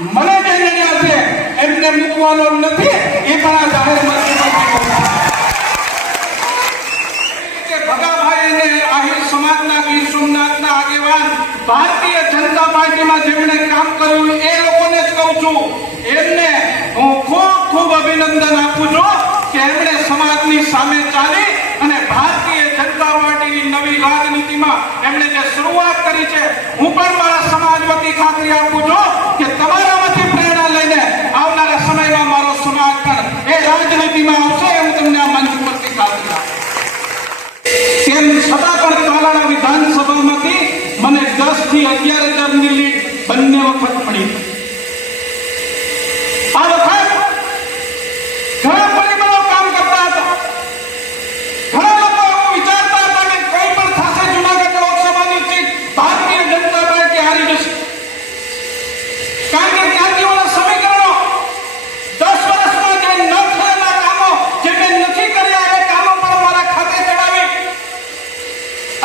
મને જે રહ્યા છે, એમને મૂકવાનો નથી, એ પણ આ જાહેર કહું આગેવાન ભારતીય જનતા પાર્ટીમાં જેમણે કામ કર્યું, એ લોકોને જ કહું છું, એમને હું ખૂબ ખૂબ અભિનંદન આપું છું કે એમણે સમાજની સામે ચાલી અને ભારતીય જનતા પાર્ટીની નવી રાજનીતિમાં એમણે જે શરૂઆત કરી છે, હું પણ મારા સમાજ વતી ખાતરી આપું છું કે તમારામાંથી પ્રેરણા લઈને આવનારા સમયમાં મારો સમાજ પણ એ રાજનીતિમાં આવશે એમ તમને આ મંચ પરથી ખાતરી આપું તેમ છતાં પણ તાલાળા વિધાનસભામાંથી મને દસથી અગિયાર હજારની લીડ બંને વખત મળી આ વખત ઘણા પરિબળો કામ કરતા હતા ઘણા લોકો એવું વિચારતા હતા કે કંઈ પણ થશે જુનાગઢ લોકસભાની સીટ ભારતીય જનતા પાર્ટી હારી જશે કારણ કે ત્યાંથી ઓલા સમીકરણો દસ વર્ષમાં જે ન થયેલા કામો જે મેં નથી કર્યા એ કામો પણ મારા ખાતે ચડાવી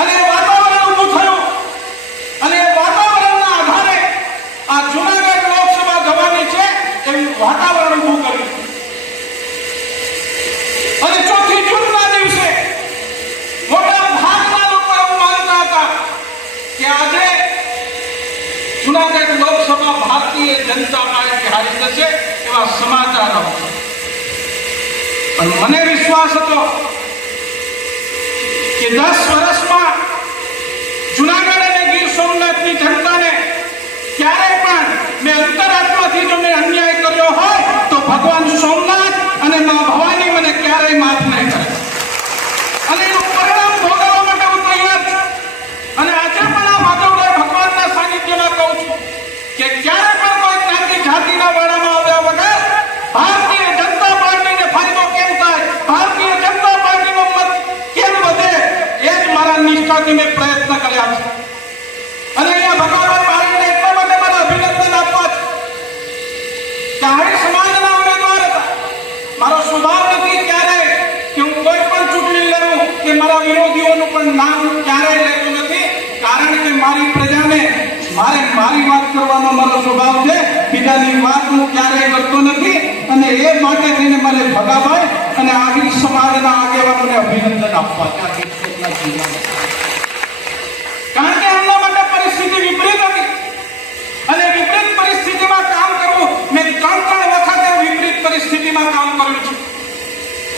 અને એ વાતાવરણ ઊભું થયું અને એ વાતાવરણના આધારે આ જુનાગઢ લોકસભા જવાની છે એવું વાતાવરણ ઊભું કર્યું અને ચોથી જૂનના દિવસે મોટા ભાગના લોકો એવું માનતા હતા કે આજે જુનાગઢ લોકસભા ભારતીય જનતા પાર્ટી હારી જશે એવા સમાચાર આવતા પણ મને વિશ્વાસ હતો કે દસ વર્ષમાં જુનાગઢ અને ગીર સોમનાથની જનતાને ક્યારેય પણ મેં અંતરાત્માથી જો મેં અન્યાય કર્યો હોય તો ભગવાન સોમનાથ અને મા ભવાની મને ક્યારેય માફ નહીં કરે અને એનું પરિણામ ભોગવવા માટે હું તૈયાર છું અને આજે પણ આ માધવરાય ભગવાનના સાનિધ્યમાં કહું છું કે ક્યારે પણ કોઈ જ્ઞાતિ જાતિના વાડામાં આવ્યા વગર ભારતીય જનતા પાર્ટીને ફાયદો કેમ થાય ભારતીય જનતા પાર્ટીનો મત કેમ વધે એ જ મારા નિષ્ઠાથી મેં પ્રયત્ન કર્યા છે અને અહીંયા ભગવાન બાળકને એટલા માટે મારા અભિનંદન આપવા છે કે આહિર સમાજના ઉમેદવાર હતા મારો સ્વભાવ નથી ક્યારેય કે હું કોઈ પણ ચૂંટણી લડું કે વિરોધીઓનું પણ નામ ક્યારેય લેતો નથી, કારણ કે મારી પ્રજાને મારે મારી વાત કરવાનો મારો સ્વભાવ છે, બીજાની વાત હું ક્યારેય કરતો નથી, અને એ માટે થઈને મારે ભગાભાઈ અને આવી સમાજના આગેવાનોને અભિનંદન આપવા. કારણ કે એમના માટે પરિસ્થિતિ વિપરીત હતી અને વિપરીત પરિસ્થિતિમાં કામ કરવું, મેં ત્રણ ત્રણ વખત વિપરીત પરિસ્થિતિમાં કામ કર્યું છે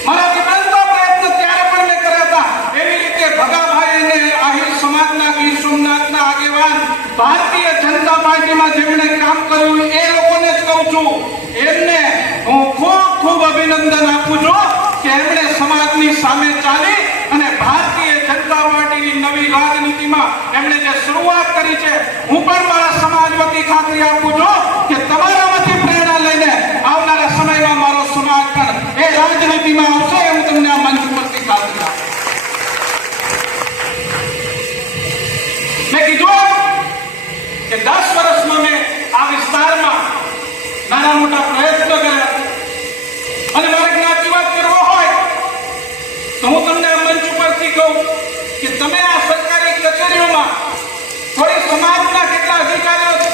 મારા વિપરીતનો પ્રયત્ન ત્યારે પણ મેં કર્યા હતા એવી રીતે ભગાભાઈ અને આહિર સમાજના ગીર સોમનાથના આગેવાન ભારતીય જનતા પાર્ટીમાં જેમણે કામ કર્યું, એ લોકોને જ કહું છું, એમને હું ખૂબ ખૂબ અભિનંદન આપું છું કે એમણે સમાજની સામે ચાલી અને ભારતીય જનતા પાર્ટીની નવી રાજનીતિમાં એમણે જે શરૂઆત કરી છે, હું પણ મારા સમાજ વતી ખાતરી આપું છું કે તમારામાંથી પ્રેરણા લઈને આવનારા સમયમાં મારો સમાજ પણ એ રાજનીતિમાં આવશે એવું તમને આ મંચ પરથી ખાતરી આપું મેં કીધું કે દસ વર્ષમાં મેં આ વિસ્તારમાં નાના મોટા પ્રયત્નો કર્યા. અને મારે જ્ઞાતિવાદ કરવો હોય, તો હું તમને આ મંચ ઉપરથી કહું કે તમે આ સરકારી કચેરીઓમાં થોડી સમાજના કેટલા અધિકારીઓ છે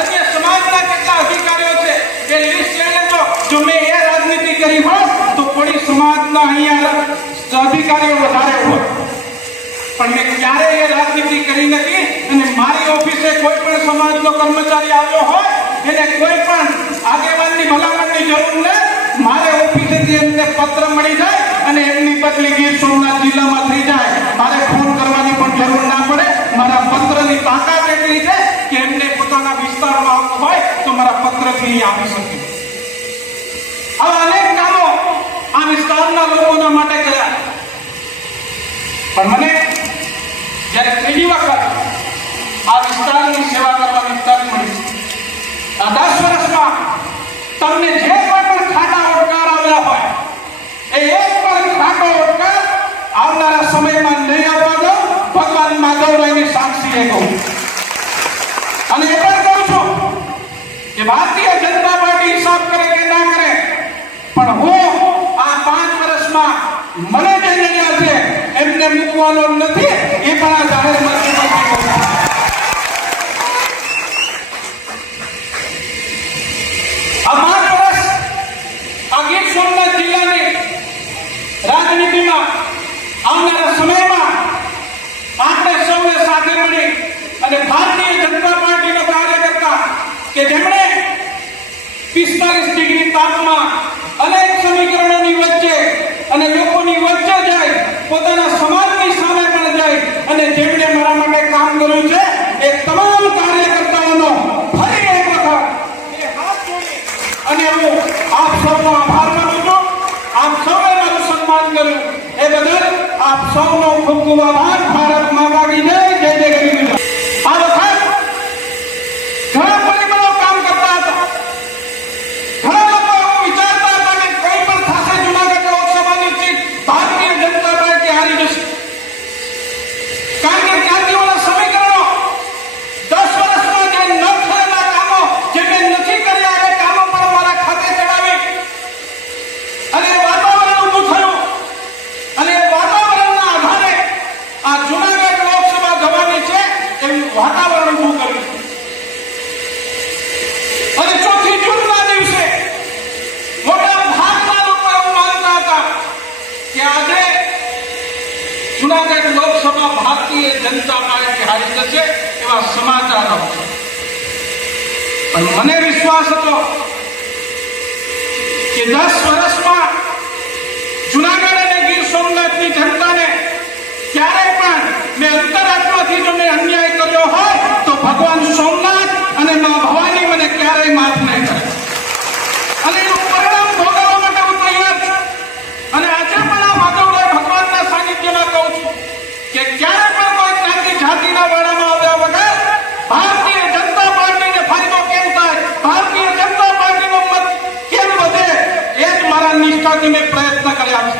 અન્ય સમાજના કેટલા અધિકારીઓ છે, એ લિસ્ટ લઈ લેજો. જો મેં એ રાજનીતિ કરી હોત તો થોડી સમાજના અહીંયા અધિકારીઓ વધારે હોત પણ મેં ક્યારેય એ રાજનીતિ કરી નથી અને મારી ઓફિસે કોઈ પણ સમાજનો કર્મચારી આવ્યો હોય, એને કોઈ પણ આગેવાનની ભલામણની જરૂર નહીં મારે ઓફિસેથી એમને પત્ર મળી જાય અને એમની બદલી ગીર સોમનાથ જિલ્લામાં થઈ જાય. મારે ફોન કરવાની પણ જરૂર ના પડે. મારા પત્રની તાકાત એટલી છે કે એમને પોતાના વિસ્તારમાં આવવું હોય તો મારા પત્રથી આવી શકે. આવા અનેક કામો આ વિસ્તારના લોકોના માટે કર્યા. પણ મને જ્યારે ત્રીજી વખત આ વિસ્તારની સેવા કરવાની તક મળી આ દસ વર્ષમાં તમને જે કોઈ પણ ખાટા ઓડકાર આવ્યા હોય એ એક પણ ખાટો ઓડકાર આવનારા સમયમાં નહીં આવવા દો ભગવાન માધવરાયની સાક્ષીએ કહું. અને એ પણ છું ભારતીય જનતા પાર્ટી હિસાબ કરે કે ના કરે, પણ હું આ પાંચ વર્ષમાં મને જે નડ્યા છે એમને મૂકવાનો નથી Come on! વાતાવરણ ઊભું કર્યું અને ચોથી જૂનના દિવસે મોટા ભાગના લોકો એવું હતા કે આજે જુનાગઢ લોકસભા ભારતીય જનતા પાર્ટી હારી જશે એવા સમાચાર. પણ મને વિશ્વાસ હતો કે દસ વર્ષમાં જુનાગઢ અને ગીર સોમનાથની જનતાને ક્યારેય પણ મેં અંતરાત્માથી જો મેં અન્યાય કર્યો હોય તો ભગવાન સોમનાથ અને મા ભવાની મને ક્યારેય માફ નહીં કરે અને એનું પરિણામ ભોગવવા માટે હું તૈયાર છું. અને આજે પણ આ માધવભાઈ ભગવાનના સાનિધ્યમાં કહું છું કે ક્યારે પણ કોઈ જ્ઞાતિ જાતિના વાળામાં આવ્યા વગર ભારતીય જનતા પાર્ટીને ફાયદો કેમ થાય? ભારતીય જનતા પાર્ટીનો મત કેમ વધે? એ જ મારા નિષ્ઠાથી મેં પ્રયત્ન કર્યા છે.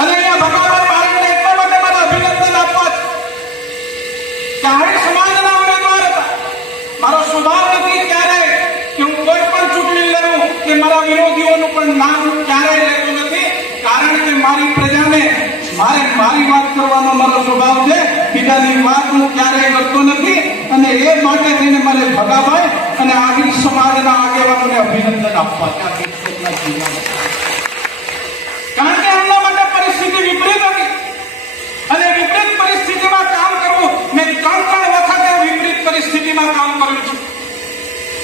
અને અહીંયા ભગવાન પાર્ટીને એટલા માટે મારા અભિનંદન આપવા છે કે આહિર સમાજના ઉમેદવાર હતા મારો સ્વભાવ નથી ક્યારેય કે હું કોઈ પણ ચૂંટણી લડું કે મારા વિરોધીઓનું પણ નામ ક્યારેય લેતો નથી. કારણ કે મારી પ્રજાને મારે મારી વાત કરવાનો મારો સ્વભાવ છે. બીજાની વાત હું ક્યારેય કરતો નથી. અને એ માટે થઈને મારે ભગાભાઈ અને આહિર સમાજના આગેવાનોને અભિનંદન આપવા છે આ ગીર સોમનાથ જિલ્લામાં. કારણ કે એમના માટે પરિસ્થિતિ વિપરીત હતી અને વિપરીત પરિસ્થિતિમાં કામ કરવું મેં ત્રણ ત્રણ વખતે વિપરીત પરિસ્થિતિમાં કામ કર્યું છે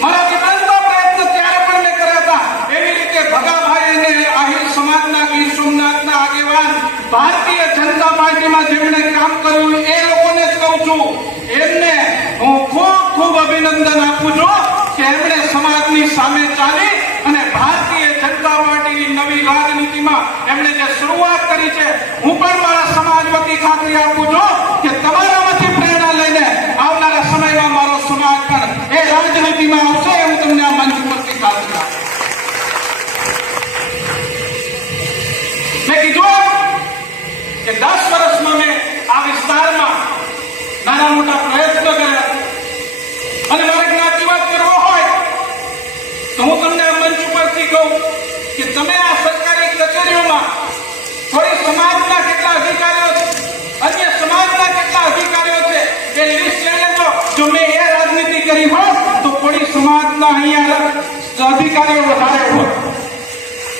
મારા વિપરીતનો પ્રયત્ન ત્યારે પણ મેં કર્યા હતા એવી રીતે ભગાભાઈ અને આહિર સમાજના ગીર સોમનાથના આગેવાન ભારતીય જનતા પાર્ટીમાં જેમણે કામ કર્યું એ લોકોને જ કહું છું, એમને હું ખૂબ ખૂબ અભિનંદન આપું છું કે એમણે સમાજની સામે ચાલી અને ભારતીય જનતા પાર્ટીની નવી રાજનીતિમાં એમણે જે શરૂઆત કરી છે, હું પણ મારા સમાજ વતી ખાતરી આપું છું કે તમારામાંથી પ્રેરણા લઈને આવનારા સમયમાં મારો સમાજ પણ એ રાજનીતિમાં આવશે એવું તમને આ મંચ પરથી ખાતરી આપું મેં કીધું કે દસ વર્ષમાં મેં આ વિસ્તારમાં નાના મોટા પ્રયત્નો કર્યા અને મારે જ્ઞાતિવાદ કરવો હોય તો હું તમને આ મંચ ઉપરથી કહું કે તમે આ સરકારી કચેરીઓમાં થોડી સમાજના કેટલા અધિકારીઓ છે, અન્ય સમાજના કેટલા અધિકારીઓ છે, એ લિસ્ટ લઈ લેજો. જો મેં એ રાજનીતિ કરી હોત તો થોડી સમાજના અહીંયા અધિકારીઓ વધારે હોત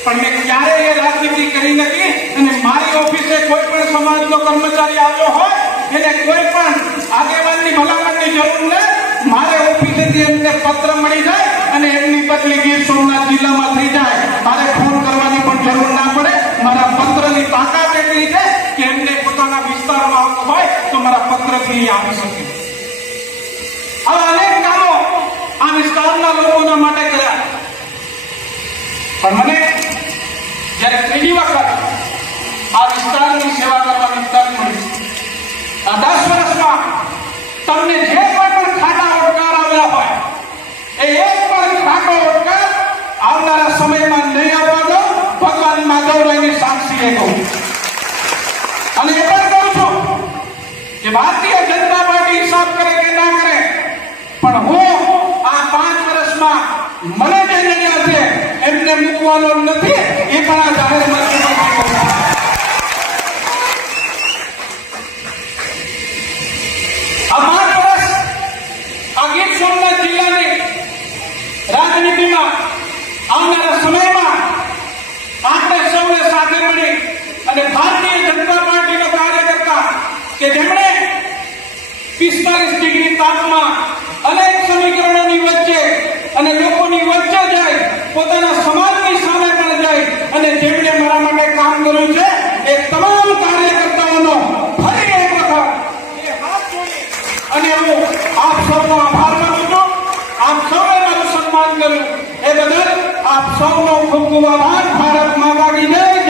પણ મેં ક્યારેય એ રાજનીતિ કરી નથી અને મારી ઓફિસે કોઈ પણ સમાજનો કર્મચારી આવ્યો હોય, એને કોઈ પણ આગેવાનની ભલામણની જરૂર નથી. મારે ઓફિસેથી એમને પત્ર મળી જાય અને એમની બદલી ગીર સોમનાથ જિલ્લામાં થઈ જાય. મારે ફોન કરવાની પણ જરૂર ના પડે. મારા પત્રની તાકાત એટલી છે કે એમને પોતાના વિસ્તારમાં આવવું હોય તો મારા પત્રથી અહીં આવી શકે. આવા અનેક કામો આ વિસ્તારના લોકોના માટે કર્યા. પણ મને જ્યારે ત્રીજી વખત આ વિસ્તારની સેવા કરવાની તક મળી. આ દસ વર્ષમાં તમને જે કોઈ પણ ખાટા ઓડકાર આવ્યા હોય એ એક પણ ખાટો ઓડકાર આવનારા સમયમાં નહીં આવવા દો ભગવાન માધવરાયની કહું અને એ પણ કહું છું કે ભારતીય જનતા પાર્ટી હિસાબ કરે કે ના કરે, પણ હું આ પાંચ વર્ષમાં મને જે મળ્યા છે એમને મૂકવાનો નથી, એ પણ આ જાહેર મંચ પરથી કહું છું. કે જેમણે પિસ્તાલીસ ડિગ્રી તાપમાં અનેક સમીકરણોની વચ્ચે અને લોકોની વચ્ચે જાય પોતાના સમાજની સામે પણ જાય અને જેમણે મારા માટે કામ કર્યું છે એ તમામ કાર્યકર્તાઓનો ફરી એક વખત એ હાથ જોડી અને હું આપ સૌનો આભાર માનું છું આપ સૌએ મારું સન્માન કર્યું એ બદલ આપ સૌનો ખૂબ ખૂબ આભાર ભારત માતા કી જય